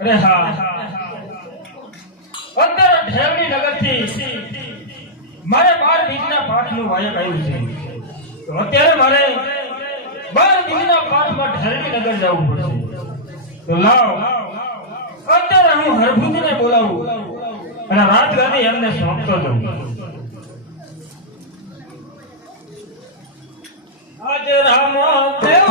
અરે હા અત્યારે ઢેવની નગરથી મારે 12 બીજના પાઠનું વાયક આવ્યું છે તો અત્યારે મારે 12 બીજના પાઠમાં ઢેવની નગર જવું પડશે તો લાવ અત્યારે હું હરભૂતને બોલાવું અને રાત ગાદી એમને સોંપતો જાઉં આજ રામ દેવ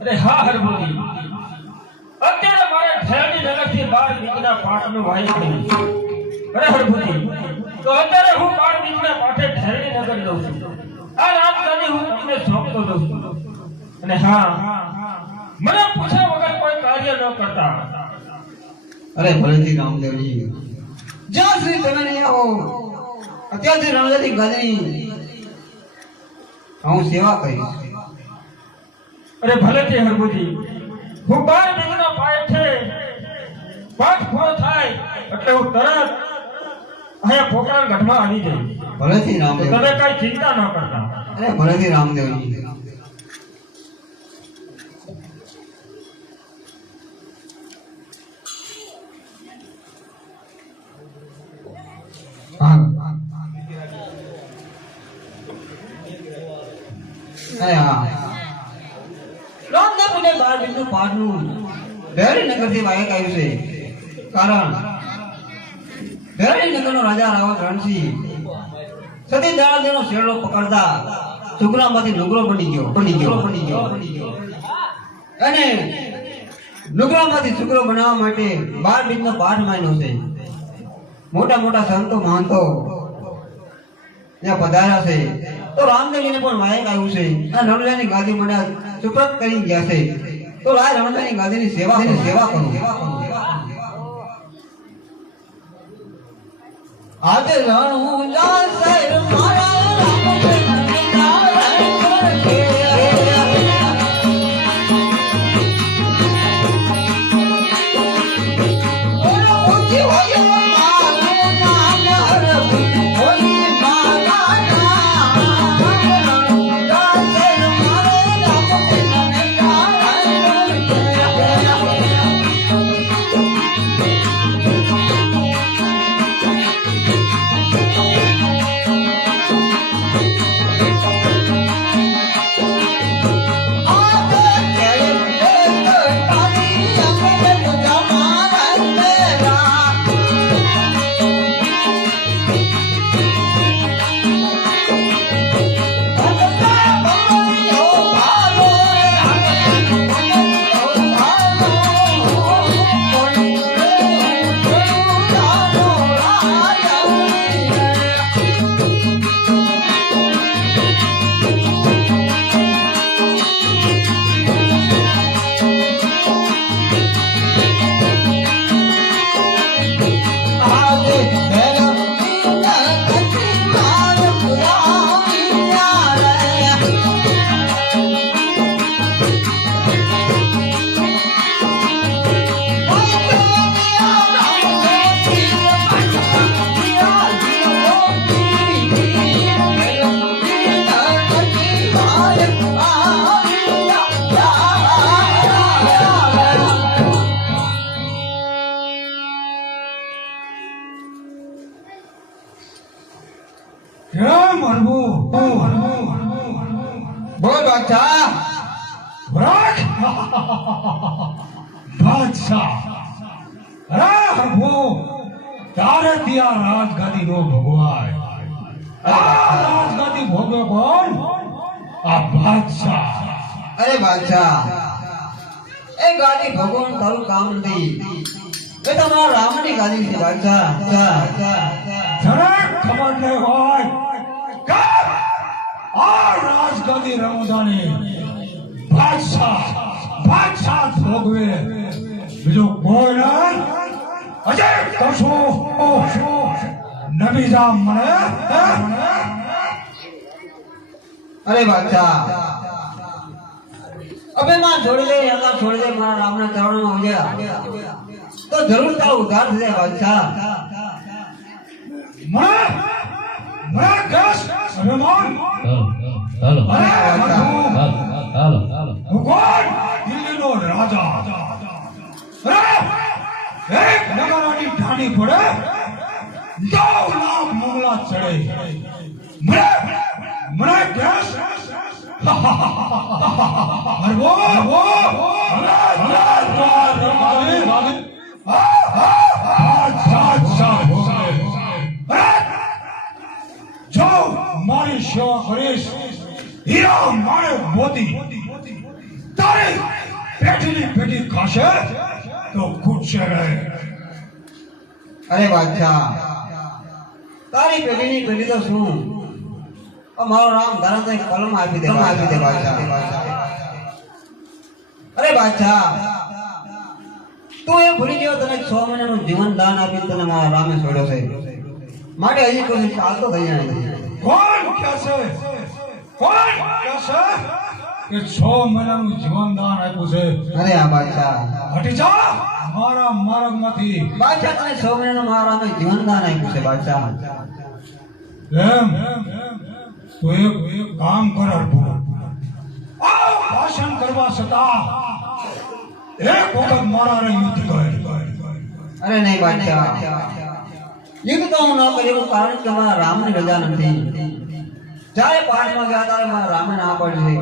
અરે હા હરભૂતિ અત્યારે મારે ઢેરની નગરથી 12 બીજના પાઠનું વાયક થયું અરે હરભૂતિ તો અત્યારે હું 12 બીજના પાઠે ઢેરની નગર જઉં છું આ રાત ગાદી હું તમને સોંપતો જઉં છું અને હા મને પૂછ્યા વગર કોઈ કાર્ય ન કરતા અરે ભલેથી રામદેવજી જ્યાં શ્રી તમે નહીં આવો અત્યારથી રણગતી ગાદીની હું સેવા કરીશ અરે ભલે તે હરભૂતિ હું 12 બીજના પાઠે પાઠ પૂરો થાય એટલે હું તરત અહીંયા પોકરણ ગઢમાં આવી જઈશ ભલેથી રામદેવ તમે કઈ ચિંતા ન કરતા અરે ભલેથી રામદેવજી રામદેવને 12 બીજનું પાઠનું ભેરી નગરથી વાયક આવ્યું છે કારણ ભેરી નગરનો રાજા રાવણ રણસિંહ સતી દાળાદેવનો શેરડો પકડતા સુગ્રામાંથી લુગડો પડી ગયો અને લુગડામાંથી સુગ્રો બનાવવા માટે 12 બીજનો પાઠ માંડ્યો છે મોટા મોટા સંતો મહંતો ત્યાં પધાર્યા છે તો રામદેવજીને પણ વાયક આવ્યું છે આ રણજાની ગાદી મને સુપ્રત કરી ગયા છે તો આ રણજાની ગાદીની સેવા કરો આજે રણુજા શહેર મારા રામ બોલ બાદશાહ. રાખ બાદશાહ અરે પ્રભુ તારે ત્યાં રાજગાદી નો ભગવાન આ રાજગાદી ભોગવે કોણ આ બાદશાહ અરે બાદશાહ એ ગાદી ભગવાન તારું કામ નથી એ તમારા રામની ગાદી છે બાદશાહ. જરાક ખબર નહીં હોય કે આ રાજગાદી રમજાની બાદશાહ ભોગવે બીજો કોઈ નહીં અજય કશું નબી જામ મને અરે બાદશાહ અબે માં છોડી દે અલ્લાહ છોડી દે મારા રામના ચરણોમાં ઉજ્યા તો જરૂર તારો ઉદ્ધાર થઈ જાય બાદશાહ. મને કશ અભિમાન હાલો અરે મધુ હાલો હું કોણ દિલ્હીનો રાજા અરે એક નગરાની ઢાણી પડે 9 લાખ મુગલા ચડે મને કેસ હરવો જો મારી સેવા કરીશ હીરા મારે મોતી તારી પેટીની પેટી ખાશે તો ખૂટશે રહે અરે બાદશાહ તારી પેઢીની પેઢી તો શું મારો રામ ધારણ તો કલમ આપી દે બાદશાહ. અરે બાદશાહ તું એ ભૂલી ગયો તને 6 મહિનાનું જીવન દાન આપી તને મારા રામે છોડ્યો છે માટે હજી કોઈ ચાલતો થઈ જાય કોણ કહેશે કે 6 મહિનાનું જીવન દાન આપ્યું છે અરે આ બાદશાહ હટી જા મારા માર્ગમાંથી બાદશાહ તને 6 મહિનાનું મારા રામે જીવન દાન આપ્યું છે બાદશાહ. એમ તો એક કામ કર હરભુ આ ભાષણ કરવા છતાં એક વખત મારા રે યુદ્ધ કર અરે નહીં બાદશાહ યુદ્ધ તો હું ન કર્યું કારણ કે મારા રામની રજા નથી જ્યારે પાઠમાં ગયા ત્યારે મારા રામે ના પાડી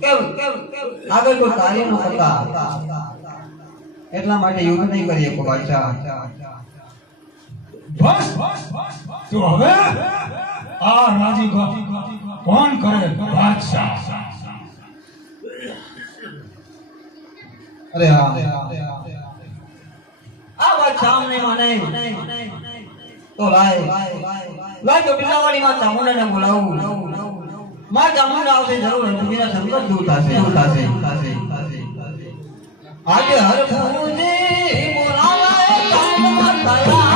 છે આગળ કોઈ કાર્ય ન કરતા એટલા માટે યુદ્ધ નહીં કરી શકો બાદશાહ. બસ તો હવે આ રાજી કોણ કરે બાદશાહ અરે હા આ વાત સામને મને તો લાય તો પિલાવાડી માં ચામુંડાને બોલાવું માં ચામુંડા આવશે જરૂર બીજા સંકટ દૂર થશે આજે હર ફૂજી બોલાવાય ચામુંડા તયા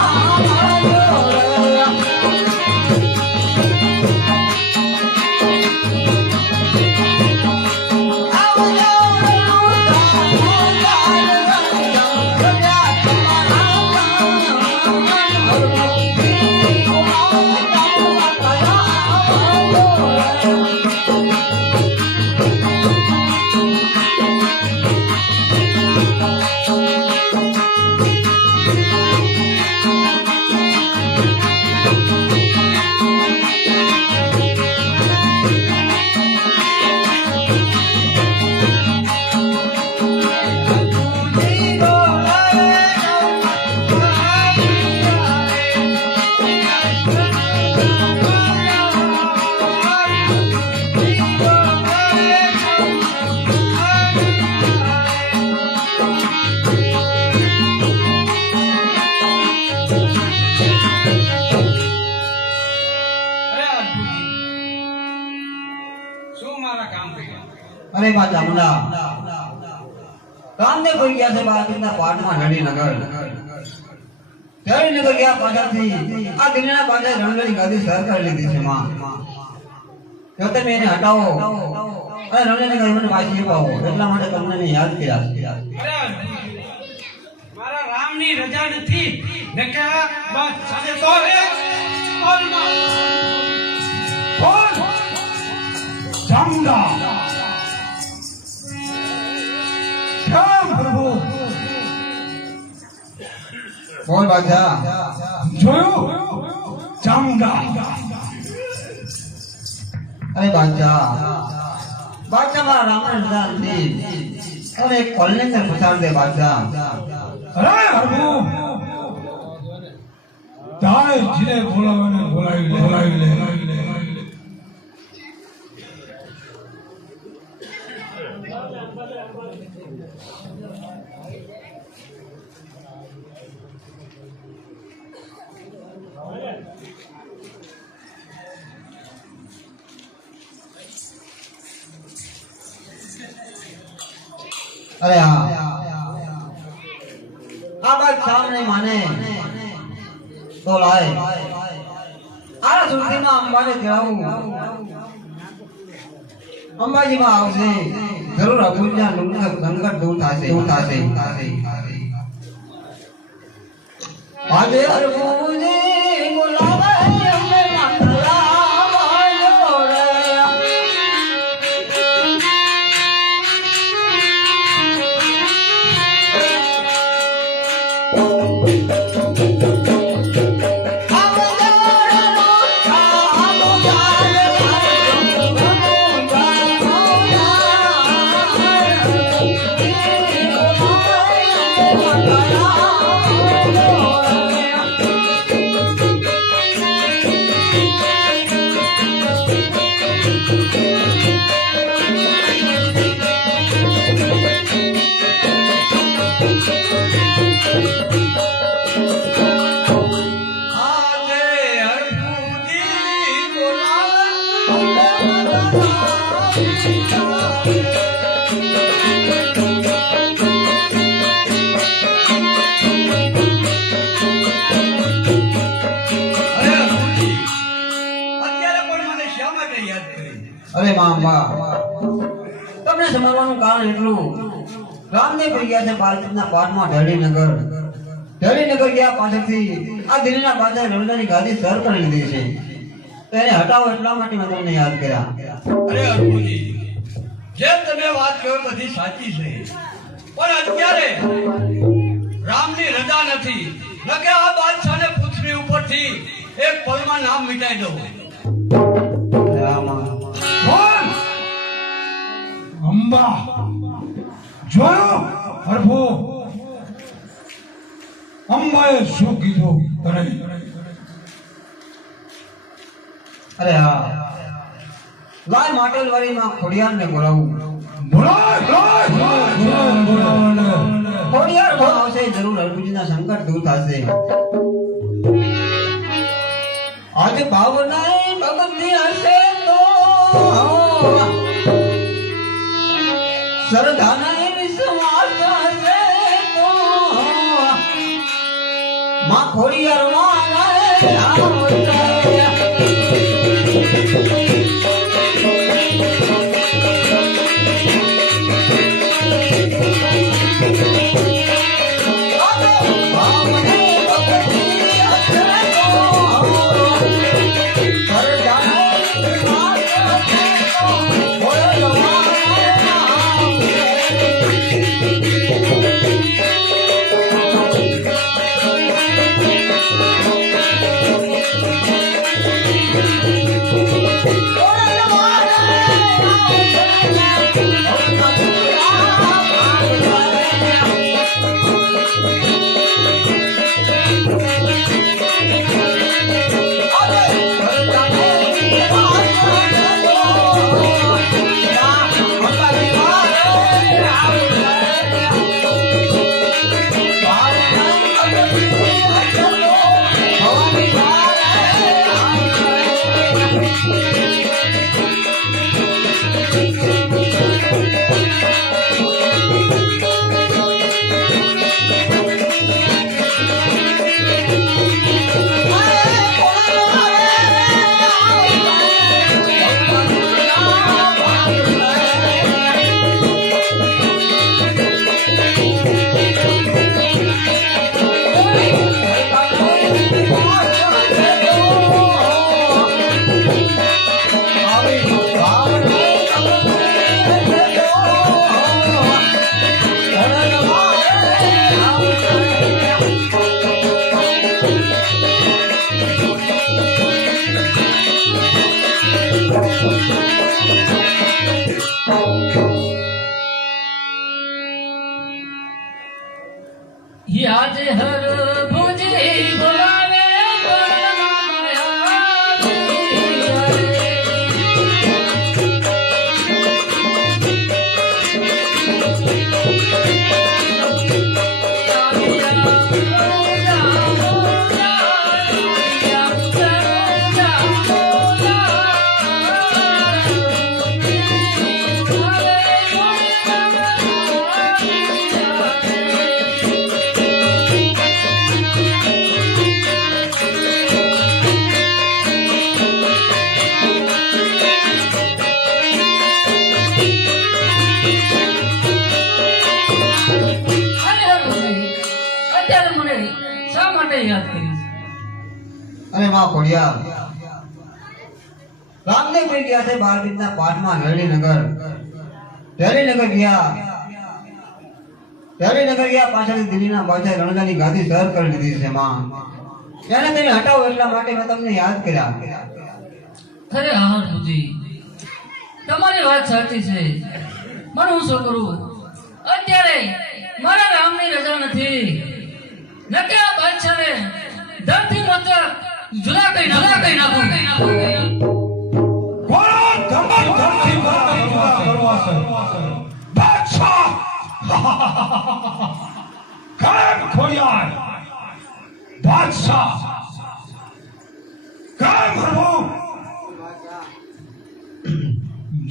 અરે બા ચામુંડા કામને કોઈ ગયા છે બાપીના પાટમાં રણીનગર રણીનગર ગયા પાછળથી આ દિલ્હીના પાસે રણગઢની ગાદી સરકાર લીધી છે માં જો તમે એને હટાવો અને રણગઢની મને પાછી અપાવો એટલા માટે તમને મેં યાદ કર્યા. મારા રામની રજા નથી નકે બસ સાથે તો હે કોણ ચામુંડા કેમ પ્રભુ બોલ બાદશાહ જોયું ચામુંડા અરે બાદશાહ બાદશાહ મારા રામને રજા નથી અને એક કોલની અંદર ફસાડ દે બાદશાહ અરે હરભુ તારે જીને બોલાવવાને બોલાવી લે अरे हाँ बात सामने माने तो लाए आरा सुनती में अंबा ने तेराऊ अंबा जी में आवसे जरूर अबुजा लुंगा संकट दूर थासे आजे अरबुजी बुलावे हमें मंगला मायोरे अरे मामा તમને સમજવાનું કારણ એટલું રામદેવ ભાઈ ગયા છે બાલકૃષ્ણના પાઠમાં ઢળીનગર ગયા પાછળથી આ દિલ્હીના બાદશાહ રણદાની ગાદી સર કરી લીધી છે તો એને હટાવો એટલા માટે મેં તમને યાદ કર્યા અરે અરુણજી જેમ તમે વાત કરો બધી સાચી છે પણ અત્યારે રામની રજા નથી નકે આ બાદશાહને પૃથ્વી ઉપરથી એક પલમાં નામ મિટાઈ દો બોલ અંબા જોયો હરભુ અંબાએ શું કીધું તને અરે હા લાય માટલવાડીમાં ખોડિયારને બોલાવું ખોડિયાર આવશે જરૂર અરબુજીના સંકટ દૂર થશે આજે ભાવનાએ ભગતની હશે તો સરદાનાએ વિશ્વાસ હશે તો માં ખોડિયાર આજે હર ભુજી બોલાવે અને માં ખોડિયાર રામદેવ ભાઈ ગયા છે 12 બીજના પાઠમાં રેલીનગર ગયા પાછળથી દિલ્હીના બાદશાહ રણગાની ગાદી સર કરી દીધી છે માં એને તેને હટાવો એટલા માટે મેં તમને યાદ કર્યા. ખરે હા ભુજી તમારી વાત સાચી છે પણ હું શું કરું અત્યારે મારા રામની રજા નથી નકે આ બાદશાહને ધરતી મતલબ જુદા કઈ નાખું કોણ ધરતી કરવા છે બાદશાહ કેમ ખોડિયાર બાદશાહ કેમ હરવું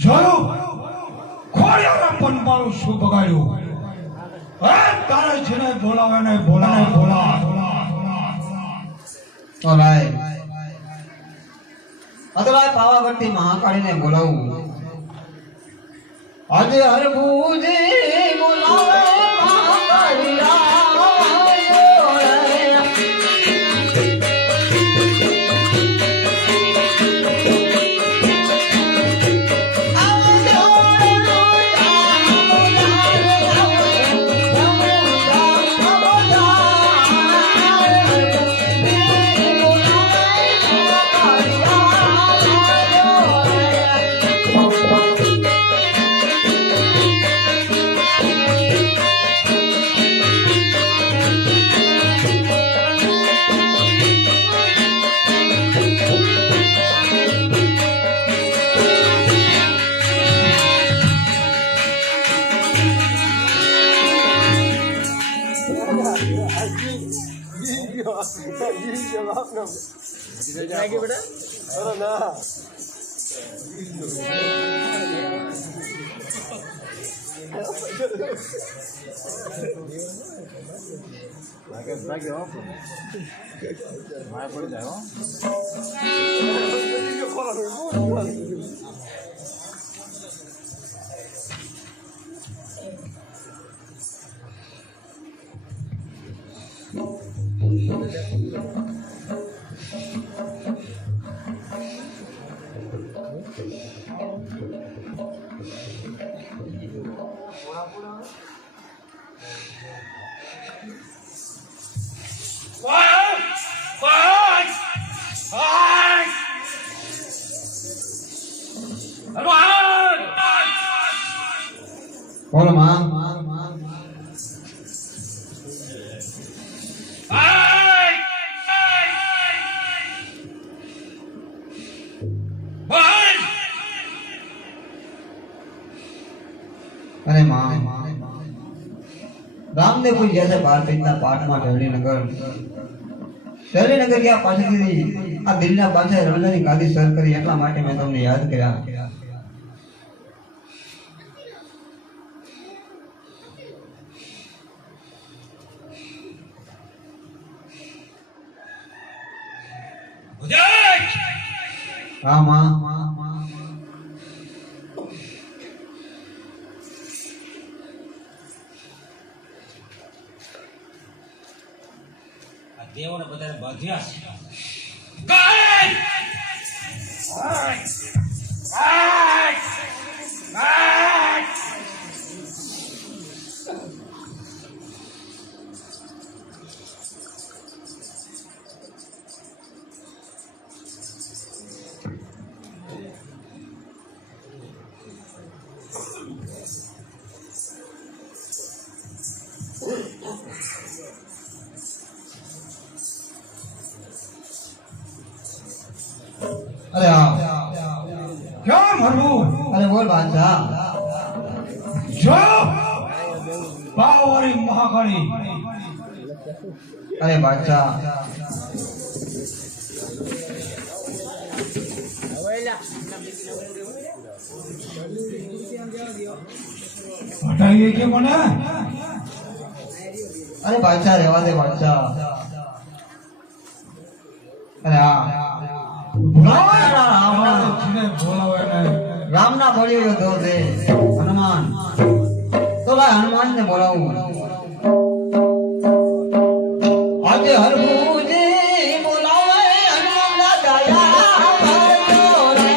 જોયું ખોડિયાર પણ મારું શું બગાડ્યું તારે જેને બોલાવે ને બોલા ઓલાય અદલાય પાવાગઢથી મહાકાળીને બોલાવું. આજે હરભુજી બોલાવે મહાકાળી બોલ માં અરે માં રામદેવ કોઈ જैसे 12 બીજના પાઠમાં રેલીનગર ગયા પાછળથી આ દિલ્હીના બાદશાહ રણગાની ગાદી સર કરી એટલા માટે મેં તમને યાદ કર્યા. હા માં દેવોને બધાને બાંધ્યા છે. અરે હા કેમ હરવું અરે બોલ બાદશાહ જો પાવરી મહાકાળી અરે બાદશાહ હટાઈએ કે મને અરે બાદશાહ રહેવા દે બાદશાહ અરે હા જેને બોલાવે ને રામના બળ્યો યોદ્ધો છે હનુમાન તો ભાઈ હનુમાન ને બોલાવું આજે હરભુજી બોલાવે હનુમાનના દયા ભરજો રે.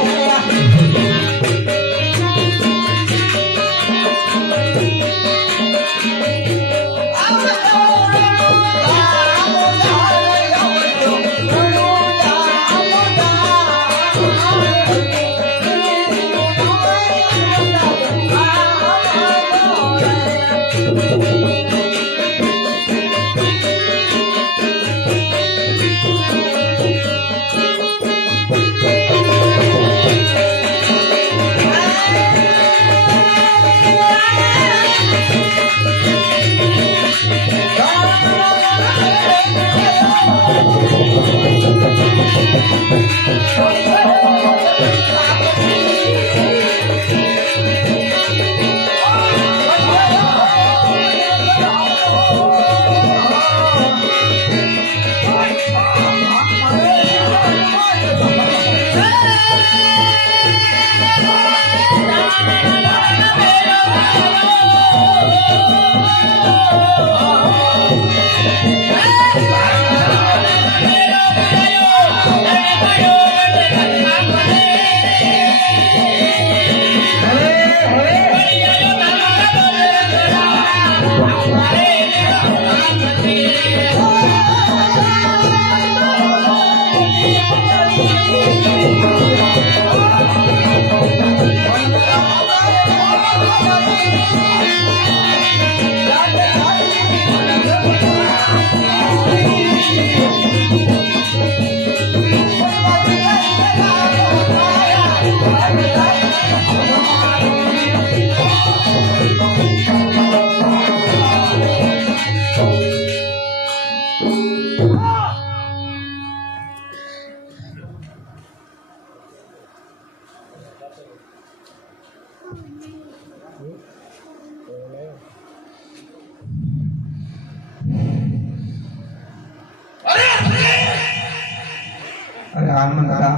અરે હનુમાન દાદા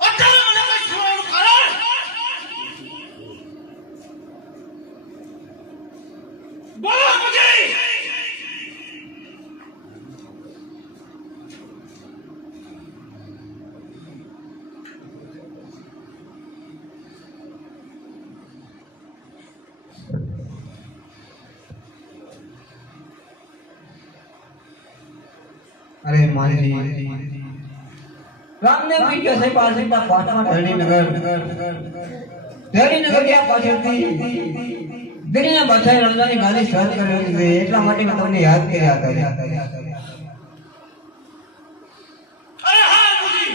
અત્યારે મને કઈ થવાનું કારણ બોલો પછી અરે મારી રામને પૂછ્યો છે પાછળના પાટમાં ધરણીનગર ગયા પાછળથી દિલ્હીના બાદશાહે રાજાની ગાદી સહજ કરી હતી એટલા માટે મેં તમને યાદ કર્યા હતા. અરે હા બુજી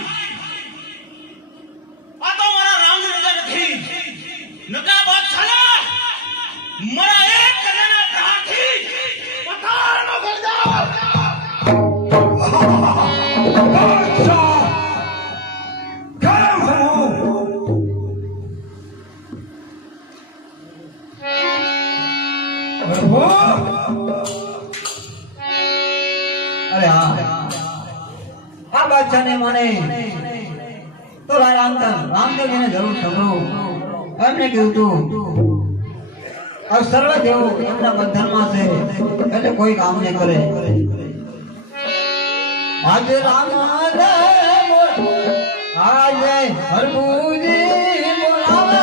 આ તો મારા રામની રજા નથી નકા બાદશાહ મારા એક કન્યાના પ્રાણથી પથારનો ગરદાવ બાદશાહ કેમ હરવું હરવું અરે હા આ બાદશાહને મને તો રામદેવજીને જરૂર સાંભળો. એમને કીધું તું આ સર્વ દેવો એમના બંધનમાં છે એટલે કોઈ કામ નહીં કરે. આજે રામ આજે હરભુજી બોલાવે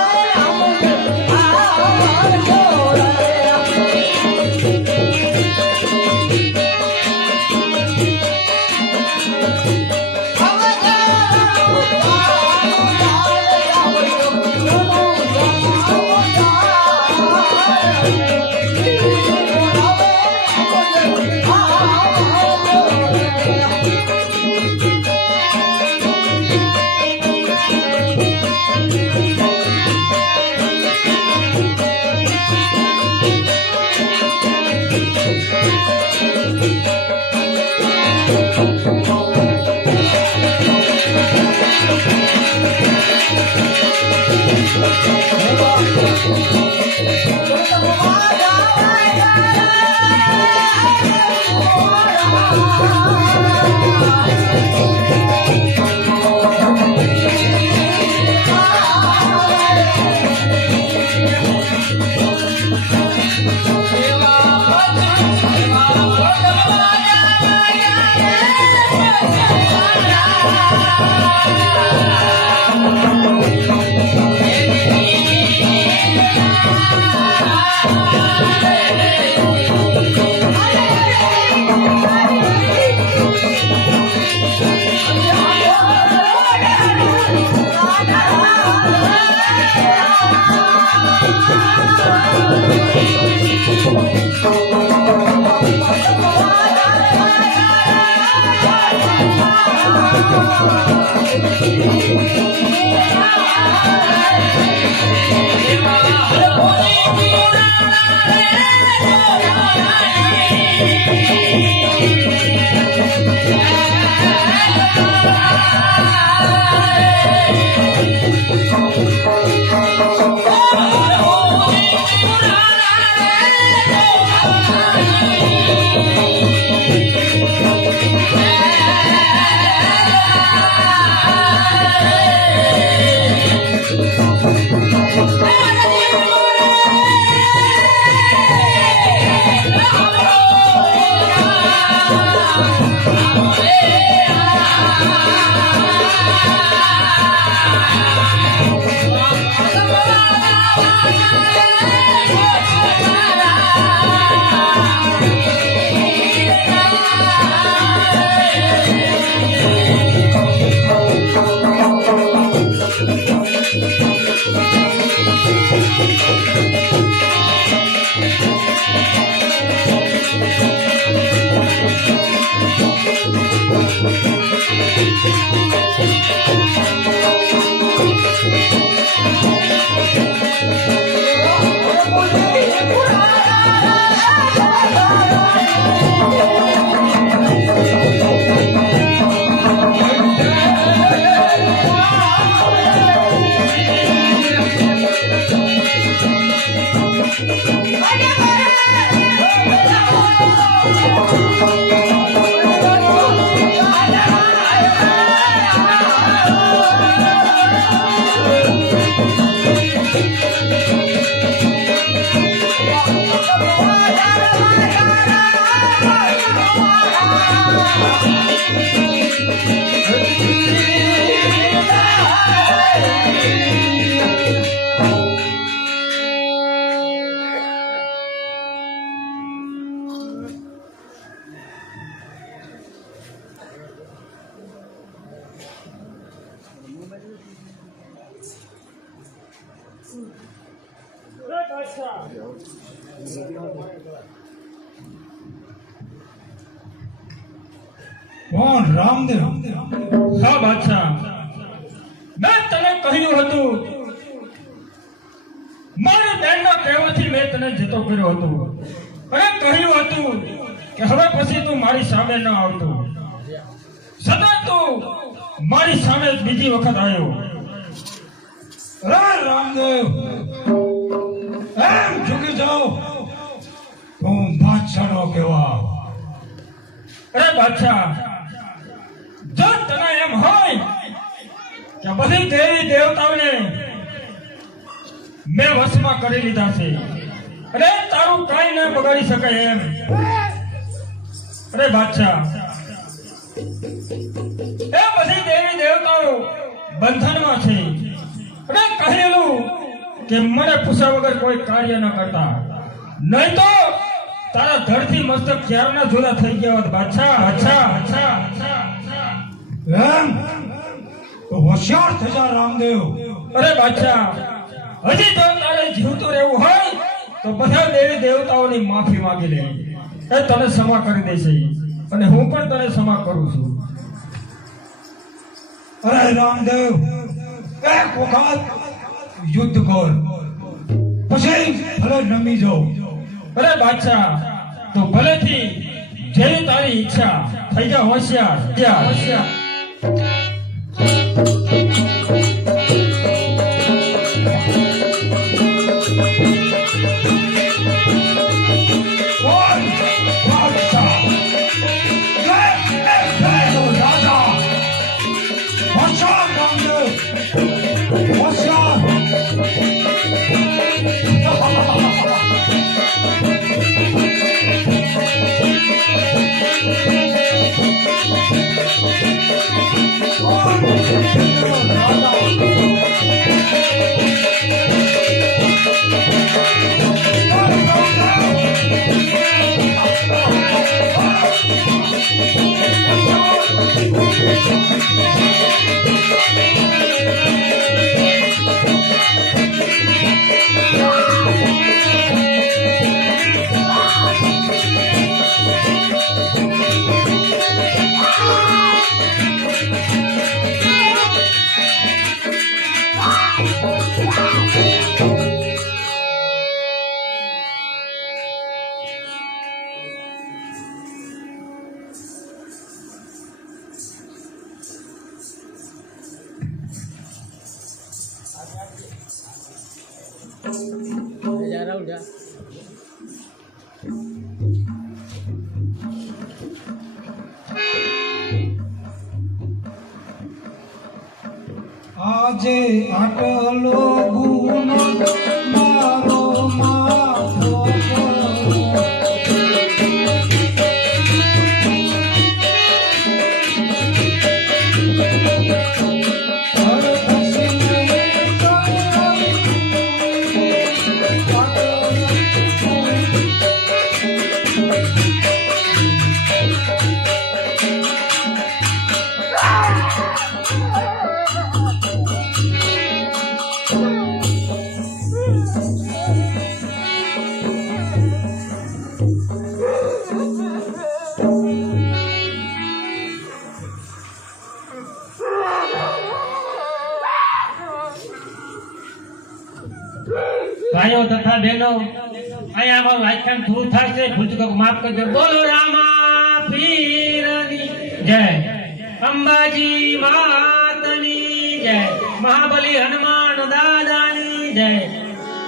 કોણ રામદેવ? હા બાદશાહ, મેં તને કહ્યું હતું, મારી બહેનના કહેવાથી મેં તને જતો કર્યો હતો અને કહ્યું હતું કે હવે પછી તું મારી સામે ન આવતો. છતાં તું મારી સામે બીજી વખત આવ્યો. અરે રામદેવ, એમ ઝૂકી જાઓ તું બાદશાહનો કહેવા. અરે બાદશાહ, જો તને એમ હોય કે બધી દેવી દેવતાઓને મેં વશમાં કરી લીધા છે અને તારું કાંઈ ન બગાડી શકાય એમ. અરે બાદશાહ, એ બધી દેવી દેવતાઓ બંધનમાં છે અને કહેલું કે મને પૂછ્યા વગર કોઈ કાર્ય ન કરતા, નહીં તો તારા ધડથી મસ્તક ક્યારના જુદા થઈ ગયા હોત બાદશાહ. અચ્છા અચ્છા અચ્છા. એમ તો હોશિયાર થઈ જા રામદેવ. અરે બાદશાહ, હજી જો તારે જીવતું રહેવું હોય તો બધા દેવી દેવતાઓની માફી માંગી લે, એ તને ક્ષમા કરી દેશે અને હું પણ તને ક્ષમા કરું છું. અરે રામદેવ, એક વખત યુદ્ધ કર, પછી ભલે નમી જાઓ. અરે બાદશાહ, તો ભલેથી જેવી તારી ઈચ્છા, થઈ જા હોશિયાર. જા હોશિયાર. ઓય બાદશાહ, રાજા હોશિયાર રામદેવ, હોશિયાર. આજે આટલો ગુનો મારો માથો પડ્યો. હર હસીને ભાઈઓ તથા બહેનો, અહીંયા અમારું વ્યાખ્યાન પૂરું થાય છે. ભૂલચૂકો માફ કરજો. બોલો રામા પીરની જય, અંબાજી માતની જય, મહાબલી હનુમાન દાદાની જય,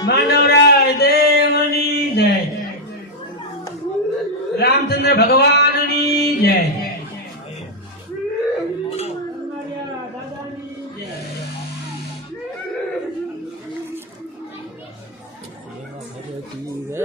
માંડવરાય દેવની જય, રામચંદ્ર ભગવાનની જય. જીવે